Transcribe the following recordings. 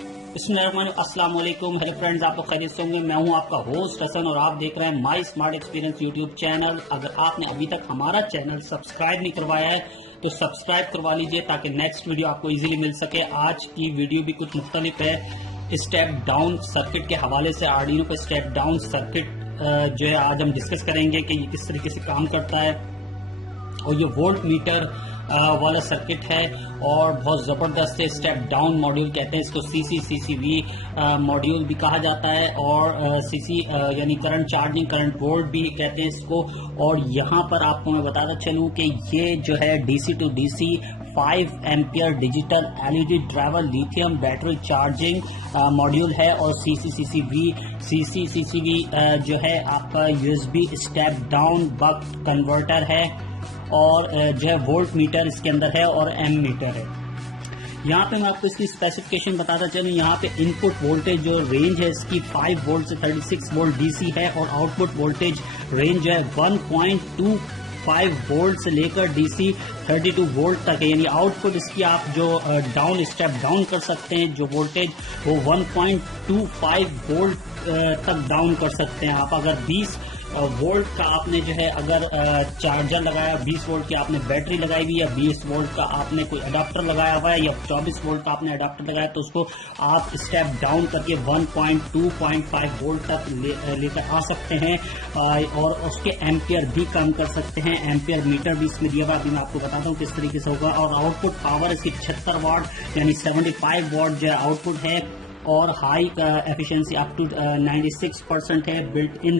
अस्सलाम वालेकुम। Hello friends, आप लोग खैरियत से होंगे। मैं हूं आपका होस्ट हसन और आप देख रहे हैं माई स्मार्ट एक्सपीरियंस यूट्यूब चैनल। अगर आपने अभी तक हमारा चैनल सब्सक्राइब नहीं करवाया है तो सब्सक्राइब करवा लीजिए ताकि नेक्स्ट वीडियो आपको इजीली मिल सके। आज की वीडियो भी कुछ मुख्तलिफ है। स्टेप डाउन सर्किट के हवाले से आर्डिनो पे स्टेप डाउन सर्किट जो है आज हम डिस्कस करेंगे कि ये किस तरीके से काम करता है। और ये वोल्ट मीटर वाला सर्किट है और बहुत ज़बरदस्त है। स्टेप डाउन मॉड्यूल कहते हैं इसको, CCCCV मॉड्यूल भी कहा जाता है और CC यानी करंट चार्जिंग करंट वोल्ट भी कहते हैं इसको। और यहाँ पर आपको मैं बताता चलूँ कि ये जो है DC to DC 5 ampere digital LED driver lithium battery charging module है। और CCCCV जो है आपका USB step down buck converter है और जो है वोल्ट मीटर इसके अंदर है और एम मीटर है। यहाँ पे मैं आपको इसकी स्पेसिफिकेशन बताता चलूँ। यहाँ पे इनपुट वोल्टेज जो रेंज है इसकी 5 वोल्ट से 36 वोल्ट DC है और आउटपुट वोल्टेज रेंज जो है 1.25 वोल्ट से लेकर DC 32 वोल्ट तक है। यानी आउटपुट इसकी आप जो डाउन स्टेप डाउन कर सकते हैं जो वोल्टेज वो 1.25 वोल्ट तक डाउन कर सकते हैं आप। अगर 20 वोल्ट का आपने जो है अगर चार्जर लगाया, 20 वोल्ट की आपने बैटरी लगाई हुई है, 20 वोल्ट का आपने कोई अडाप्टर लगाया हुआ है या 24 वोल्ट का आपने अडाप्टर लगाया तो उसको आप स्टेप डाउन करके 1.25 वोल्ट तक लेकर आ सकते हैं। और उसके एम्पियर भी कम कर सकते हैं। एम्पियर मीटर भी इसमें दिया हुआ, अभी मैं आपको बताता हूँ किस तरीके से होगा। और आउटपुट पावर इसकी 76 वाट यानी 75 वाट जो आउटपुट है और हाई एफिशिएंसी अप टू 96% है। Built in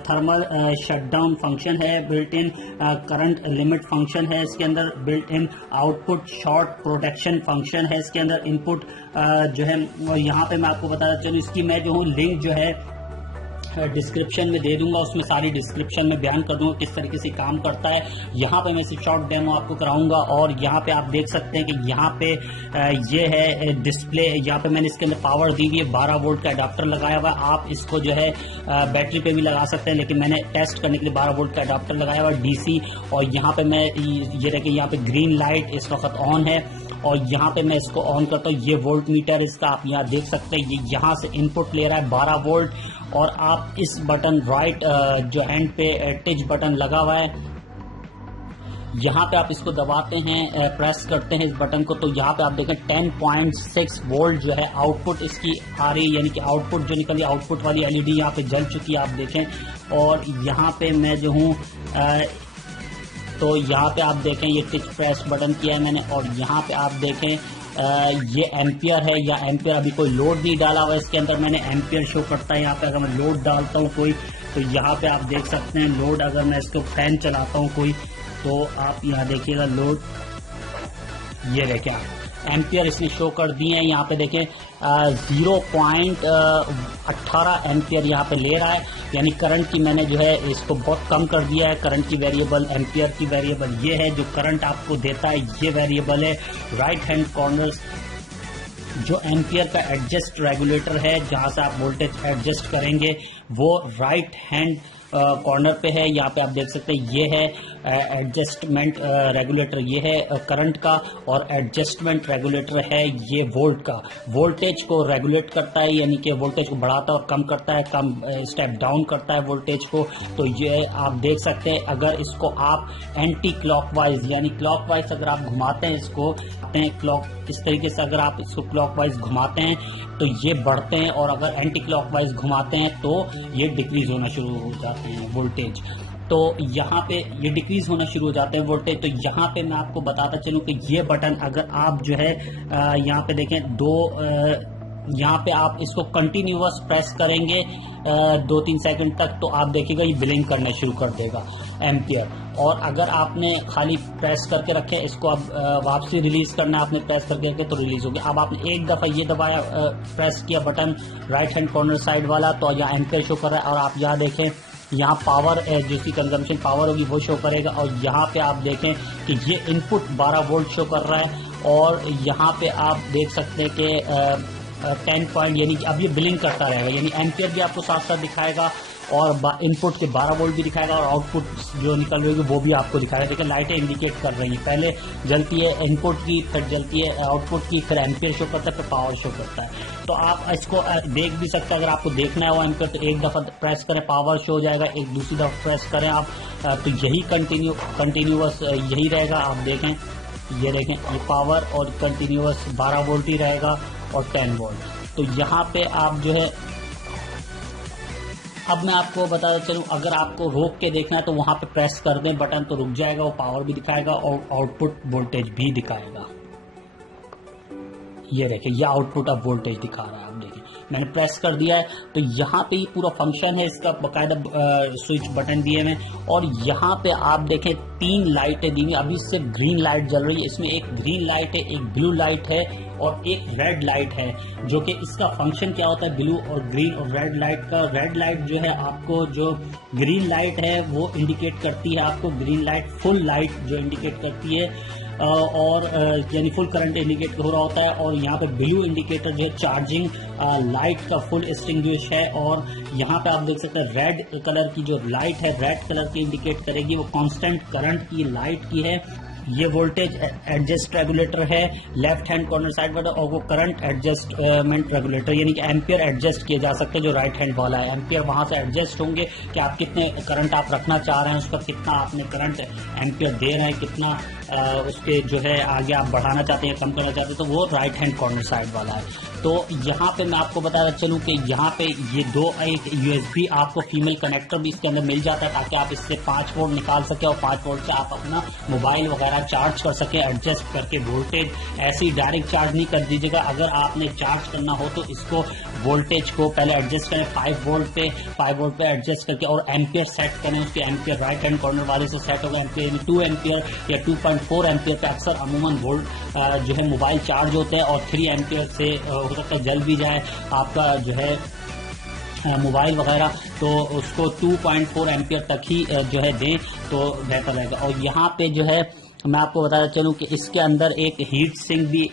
thermal shutdown function है, built in current limit function है इसके अंदर, built in output short protection function है इसके अंदर। इनपुट जो है यहाँ पे मैं आपको बताता चलूँ इसकी मैं जो हूँ लिंक जो है डिस्क्रिप्शन में दे दूंगा, उसमें सारी डिस्क्रिप्शन में बयान कर दूंगा किस तरीके से काम करता है। यहाँ पे मैं सिर्फ शॉर्ट डेमो आपको कराऊंगा। और यहाँ पे आप देख सकते हैं कि यहाँ पे ये है डिस्प्ले। यहाँ पे मैंने इसके अंदर पावर दी हुई है, 12 वोल्ट का अडाप्टर लगाया हुआ है। आप इसको जो है बैटरी पे भी लगा सकते हैं, लेकिन मैंने टेस्ट करने के लिए 12 वोल्ट का अडाप्टर लगाया हुआ है DC। और यहाँ पे मैं ये देखिए यहाँ पे ग्रीन लाइट इस वक्त ऑन है और यहाँ पे मैं इसको ऑन करता हूँ। ये वोल्ट मीटर इसका आप यहाँ देख सकते हैं, ये यहाँ से इनपुट ले रहा है 12 वोल्ट। और आप इस बटन राइट जो हैंड पे टच बटन लगा हुआ है, यहाँ पे आप इसको दबाते हैं, प्रेस करते हैं इस बटन को तो यहाँ पे आप देखें 10.6 वोल्ट जो है आउटपुट इसकी आ रही है। यानी कि आउटपुट जो निकली आउटपुट वाली LED यहाँ पे जल चुकी है, आप देखें। और यहाँ पे मैं जो हूँ तो यहाँ पे आप देखें ये टच प्रेस बटन किया है मैंने। और यहाँ पे आप देखें ये एम्पियर है या एम्पियर अभी कोई लोड नहीं डाला हुआ इसके अंदर, मैंने एम्पियर शो करता है यहाँ पे। अगर मैं लोड डालता हूँ कोई तो यहाँ पे आप देख सकते हैं लोड, अगर मैं इसको फैन चलाता हूँ कोई तो आप यहाँ देखिएगा लोड, ये देखें एम्पियर इसने शो कर दिए हैं। यहाँ पे देखें 0.18 एम्पियर यहाँ पे ले रहा है। यानी करंट की मैंने जो है इसको बहुत कम कर दिया है। करंट की वेरिएबल, एम्पियर की वेरिएबल ये है, जो करंट आपको देता है ये वेरिएबल है। राइट हैंड कॉर्नर जो एम्पियर का एडजस्ट रेगुलेटर है, जहाँ से आप वोल्टेज एडजस्ट करेंगे वो राइट हैंड कॉर्नर पे है। यहाँ पे आप देख सकते हैं ये है एडजस्टमेंट रेगुलेटर, ये है करंट का, और एडजस्टमेंट रेगुलेटर है ये वोल्ट का। वोल्टेज को रेगुलेट करता है, यानी कि वोल्टेज को बढ़ाता है और कम करता है, कम स्टेप डाउन करता है वोल्टेज को। तो ये आप देख सकते हैं अगर इसको आप एंटी क्लॉकवाइज यानी क्लॉकवाइज अगर आप घुमाते हैं इसको, क्लॉक इस तरीके से अगर आप इसको क्लॉकवाइज घुमाते हैं तो ये बढ़ते हैं, और अगर एंटी क्लॉकवाइज घुमाते हैं तो ये डिक्रीज होना शुरू हो जाते हैं वोल्टेज। तो यहाँ पे ये डिक्रीज होना शुरू हो जाते हैं वोल्टेज। तो यहाँ पे मैं आपको बताता चलूँ कि ये बटन अगर आप जो है यहाँ पे देखें यहाँ पे आप इसको कंटिन्यूअस प्रेस करेंगे 2-3 सेकंड तक तो आप देखिएगा ये बिलिंग करना शुरू कर देगा एम्पियर। और अगर आपने खाली प्रेस करके रखे इसको, अब वापसी रिलीज करना है आपने प्रेस करके रखे तो रिलीज होगी। अब आपने एक दफ़ा ये दबाया प्रेस किया button right hand corner side वाला तो यहाँ एम्पियर शो कर रहा है। और आप यहाँ देखें यहाँ पावर जिसकी कंजम्पशन पावर होगी वो शो करेगा। और यहाँ पे आप देखें कि ये इनपुट 12 वोल्ट शो कर रहा है। और यहाँ पे आप देख सकते हैं कि 10 पॉइंट यानी कि अब ये बिलिंग करता रहेगा, यानी एम्पियर भी आपको साथ साथ दिखाएगा और इनपुट के 12 वोल्ट भी दिखाएगा और आउटपुट जो निकल रही है वो भी आपको दिखाएगा। देखिए लाइटें इंडिकेट कर रही हैं, पहले जलती है इनपुट की, फिर जलती है आउटपुट की, फिर एम्पियर शो करता है, फिर पावर शो करता है। तो आप इसको देख भी सकते हैं, अगर आपको देखना है वो एम्पियर तो एक दफ़ा प्रेस करें पावर शो हो जाएगा, एक दूसरी दफ़ा प्रेस करें आप तो यही कंटिन्यूअस यही रहेगा। आप देखें, ये देखें, ये पावर और कंटिन्यूअस 12 वोल्ट ही रहेगा और 10 वोल्ट। तो यहाँ पे आप जो है, अब मैं आपको बताता चलूँ, अगर आपको रोक के देखना है तो वहाँ पे प्रेस कर दें बटन तो रुक जाएगा, वो पावर भी दिखाएगा और आउटपुट वोल्टेज भी दिखाएगा। ये देखिए, ये आउटपुट अब वोल्टेज दिखा रहा है, आप देखिए मैंने प्रेस कर दिया है तो यहाँ पे ये पूरा फंक्शन है इसका, बाकायदा स्विच बटन दिए हुए। और यहाँ पे आप देखें 3 लाइटें दी हुई, अभी सिर्फ ग्रीन लाइट जल रही है, इसमें एक ग्रीन लाइट है, एक ब्लू लाइट है और एक रेड लाइट है, जो कि इसका फंक्शन क्या होता है ब्लू और ग्रीन और रेड लाइट का। रेड लाइट जो है आपको, जो ग्रीन लाइट है वो इंडिकेट करती है आपको, ग्रीन लाइट फुल लाइट जो इंडिकेट करती है और यानी फुल करंट इंडिकेट हो रहा होता है। और यहाँ पे ब्लू इंडिकेटर जो है चार्जिंग लाइट का फुल एक्सटिंग्विश है। और यहाँ पे आप देख सकते हैं रेड कलर की जो लाइट है, रेड कलर की इंडिकेट करेगी, वो कांस्टेंट करंट की लाइट की है। ये वोल्टेज एडजस्ट रेगुलेटर है लेफ्ट हैंड कॉर्नर साइड पर, और वो करंट एडजस्टमेंट रेगुलेटर यानी कि एम्पियर एडजस्ट किए जा सकते हैं जो राइट हैंड वाला है। एम्पियर वहां से एडजस्ट होंगे कि आप कितने करंट आप रखना चाह रहे हैं, उसका कितना आपने करंट एम्पियर दे रहे हैं, कितना उसके जो है आगे आप बढ़ाना चाहते हैं कम करना चाहते हैं, तो वो राइट हैंड कॉर्नर साइड वाला है। तो यहाँ पे मैं आपको बताना चलूँ कि यहाँ पे ये एक USB आपको फीमेल कनेक्टर भी इसके अंदर मिल जाता है, ताकि आप इससे 5 वोल्ट निकाल सके और 5 वोल्ट से आप अपना मोबाइल वगैरह चार्ज कर सके एडजस्ट करके। वोल्टेज ऐसे ही डायरेक्ट चार्ज नहीं कर दीजिएगा, अगर आपने चार्ज करना हो तो इसको वोल्टेज को पहले एडजस्ट करें 5 वोल्ट पे एडजस्ट करके, और एम्पियर सेट करें उसके। एम्पियर राइट हैंड कॉर्नर वाले से सेट होगा, एम्पियर 2 एम्पियर या 2.4 एम्पियर पे अक्सर अमूमन वोल्ट जो है मोबाइल चार्ज होते हैं, और 3 एम्पियर से हो सकता है जल भी जाए आपका जो है मोबाइल वगैरह, तो उसको 2.4 एम्पियर तक ही जो है दें तो बेहतर रहेगा। और यहाँ पे जो है मैं आपको बताता चलूँ कि इसके अंदर एक हीट सिंक भी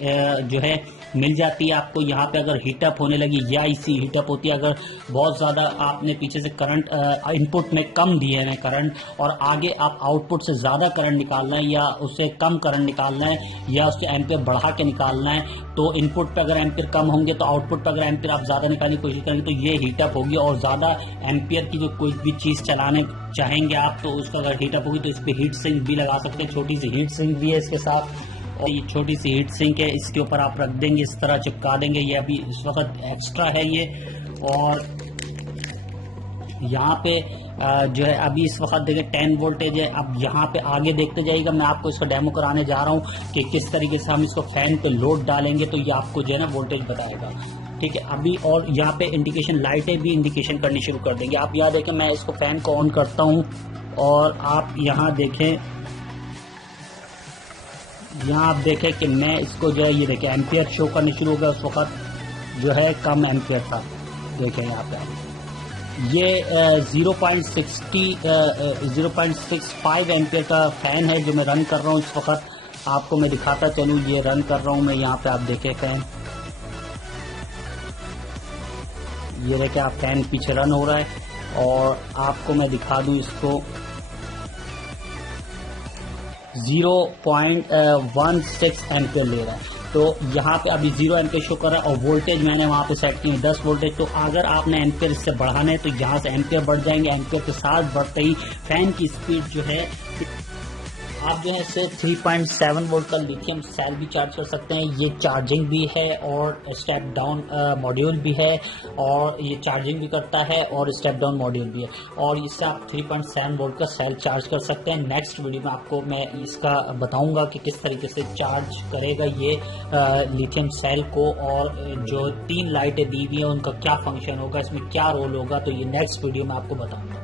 जो है मिल जाती है आपको। यहाँ पे अगर हीटअप होने लगी या इसी हीटअप होती है, अगर बहुत ज़्यादा आपने पीछे से करंट इनपुट में कम दिए हैं करंट, और आगे आप आउटपुट से ज़्यादा करंट निकालना है या उससे कम करंट निकालना है या उसके एम्पियर बढ़ा के निकालना है, तो इनपुट पे अगर एम्पियर कम होंगे तो आउटपुट पे अगर एम्पियर आप ज़्यादा निकालने की कोशिश करेंगे तो ये हीटअप होगी। और ज़्यादा एम्पियर की जो कोई भी चीज़ चलाने चाहेंगे आप, तो उसका अगर हीटअप होगी तो इस पर हीट सिंक भी लगा सकते हैं। छोटी सी हीट सिंक भी है इसके साथ, और ये छोटी सी हीट सिंक है, इसके ऊपर आप रख देंगे, इस तरह चिपका देंगे। ये अभी इस वक्त एक्स्ट्रा है ये। और यहाँ पे जो है अभी इस वक्त देखें 10 वोल्टेज है। अब यहाँ पे आगे देखते जाइएगा, मैं आपको इसका डेमो कराने जा रहा हूँ कि किस तरीके से हम इसको फैन पे लोड डालेंगे तो ये आपको जो है ना वोल्टेज बताएगा, ठीक है। अभी और यहाँ पे इंडिकेशन लाइटें भी इंडिकेशन करनी शुरू कर देंगे। आप यहाँ देखें, मैं इसको फैन को ऑन करता हूँ और आप यहाँ देखें, यहाँ आप देखें कि मैं इसको जो है ये देखें एम्पियर शो करनी शुरू हो गया। उस वक्त जो है कम एम्पियर था, देखें यहाँ पे ये 0.65 एम्पियर का फैन है जो मैं रन कर रहा हूँ इस वक्त। आपको मैं दिखाता चलूँ, ये रन कर रहा हूँ मैं, यहाँ पे आप देखें फैन, ये देखें आप फैन पीछे रन हो रहा है। और आपको मैं दिखा दूँ इसको 0.16 एम्पियर ले रहा है, तो यहाँ पे अभी 0 एम्पियर शो कर रहा है। और वोल्टेज मैंने वहाँ पे सेट की है 10 वोल्टेज। तो अगर आपने एम्पियर इससे बढ़ाना है तो यहाँ से एम्पियर बढ़ जाएंगे। एम्पियर के साथ बढ़ते ही फैन की स्पीड जो है आप जो है इससे 3.7 वोल्ट का लिथियम सेल भी चार्ज कर सकते हैं। ये चार्जिंग भी है और स्टेप डाउन मॉड्यूल भी है, और ये चार्जिंग भी करता है और स्टेप डाउन मॉड्यूल भी है। और इससे आप 3.7 वोल्ट का सेल चार्ज कर सकते हैं। नेक्स्ट वीडियो में आपको मैं इसका बताऊंगा कि किस तरीके से चार्ज करेगा ये लिथियम सेल को, और जो 3 लाइटें दी हुई हैं उनका क्या फंक्शन होगा, इसमें क्या रोल होगा, तो ये नेक्स्ट वीडियो में आपको बताऊंगा।